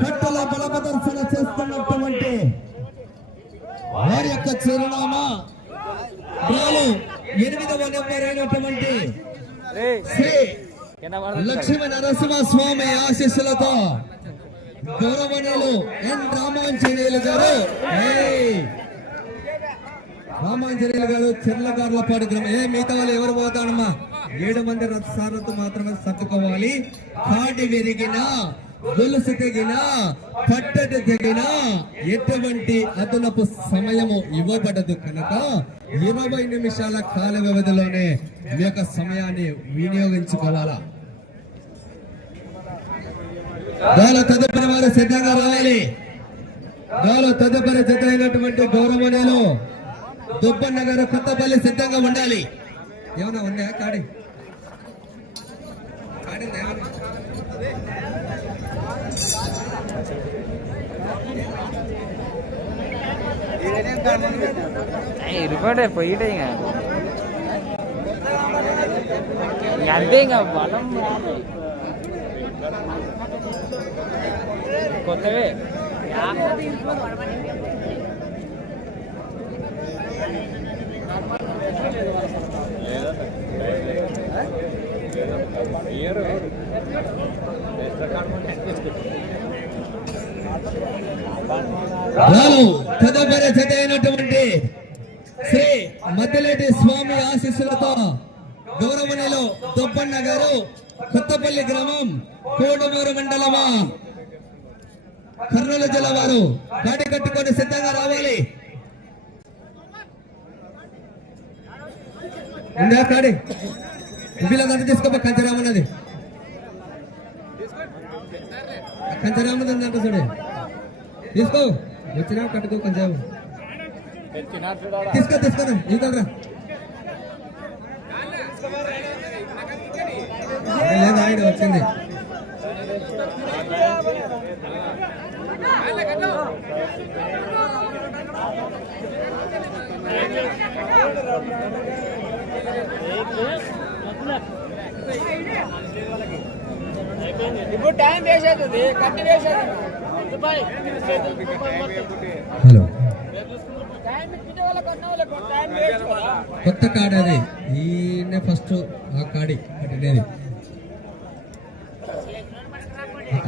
కట్టల బల ప్రదర్శన చేస్తున్నటువంటి వారి యొక్క చిరునామా ఎనిమిదవ నెంబర్ అయినటువంటి శ్రీ లక్ష్మీ నరసింహ స్వామి ఆశీస్సులతో గౌరవనీయులు ఎన్ రామాంజనేయులు గారు. రామాంజనేయులు గారు చెర్లగార్లపాడు గ్రామం. ఏ మిగతా వాళ్ళు ఎవరు పోతాడమ్మా ఏడు మంది రథసారులతో మాత్రమే సర్దుకోవాలి. కాటి విరిగిన గొలుసు తెగిన పట్టటి తెగిన ఎటువంటి అదనపు సమయము ఇవ్వబడదు కనుక ఇరవై నిమిషాల కాల వ్యవధిలోనే మీ యొక్క సమయాన్ని వినియోగించుకోవాలా? దాని తదుపరి వారు సిద్ధంగా రావాలి. దాని తదుపరి జత అయినటువంటి గౌరవనీయులు దుబ్బన్న గారు కొత్తపల్లి సిద్ధంగా ఉండాలి. ఏమన్నా ఉందా? కాడి. కాడి ఉందా ఏమన్నా? ఇరుకోటే పోయిటే కొత్తవే తదుపరి జత అయినటువంటి శ్రీ మద్దిలేటి స్వామి ఆశీస్సులతో గౌరవనీయులు దొబ్బన్న గారు కొత్తపల్లి గ్రామం కోడమూరు మండలమా? కర్నూలు జిల్లా వారు కాటి కట్టుకొని సిద్ధంగా రావాలి. ఉందా కాడి వీళ్ళందరూ తీసుకోపో కంచరామన్నది. కంచరామన్నది ఉందంట చూడు. తీసుకో. వచ్చినా కట్టుకో కొంచెం తీసుకో తీసుకో ఇదిగోరా లేదు ఆయన వచ్చింది. ఇప్పుడు టైం వేస్ట్ అవుతుంది. కట్టి వేస్ట్ హలో. కొత్త కాడ అది. ఈయన ఫస్ట్ ఆ కాడి కట్టినది ఆ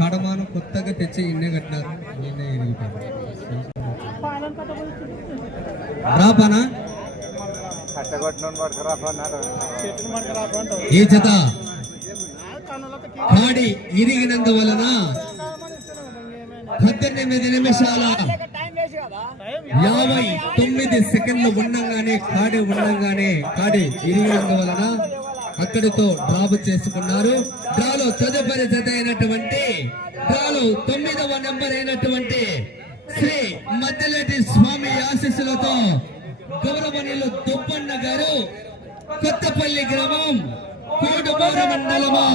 కొత్తగా తెచ్చి ఇన్నే కట్టినారు. నేనే ఇరిగిపోయింది రాపానా? ఈ జత? కాడి ఇరిగినందువలన పద్దెనిమిది నిమిషాల యాభై తొమ్మిది సెకండ్లు ఉండగానే కాడి ఉండగానే కాడి ఇరిగినందువలన అక్కడితో డ్రాప్ చేసుకున్నారు. డ్రాలో తదుపరి జత అయినటువంటి డ్రాలో తొమ్మిదవ నెంబర్ అయినటువంటి శ్రీ మద్దెలటి స్వామి ఆశీస్సులతో గౌరవనీయులు దుబ్బన్న గారు కొత్తపల్లి గ్రామం కోడుమూరు మండలమా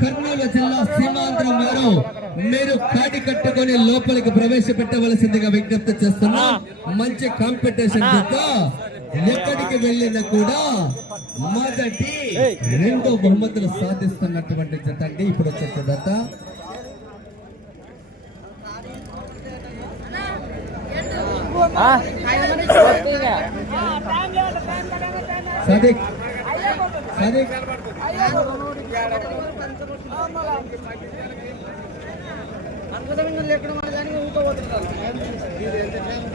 కర్నూలు జిల్లా సీమాంధ్రం వారు మీరు కాటి కట్టుకొని లోపలికి ప్రవేశపెట్టవలసిందిగా విజ్ఞప్తి చేస్తున్నా. మంచి కాంపిటీషన్ ఎక్కడికి వెళ్ళినా కూడా మొదటి రెండో బహుమతులు సాధిస్తున్నటువంటి జత అండి. ఇప్పుడు వచ్చే జత. సదిక్ సదిక్. అనుకుంటే ఎక్కడ మన దానికి ఊరుకోబోతున్నారు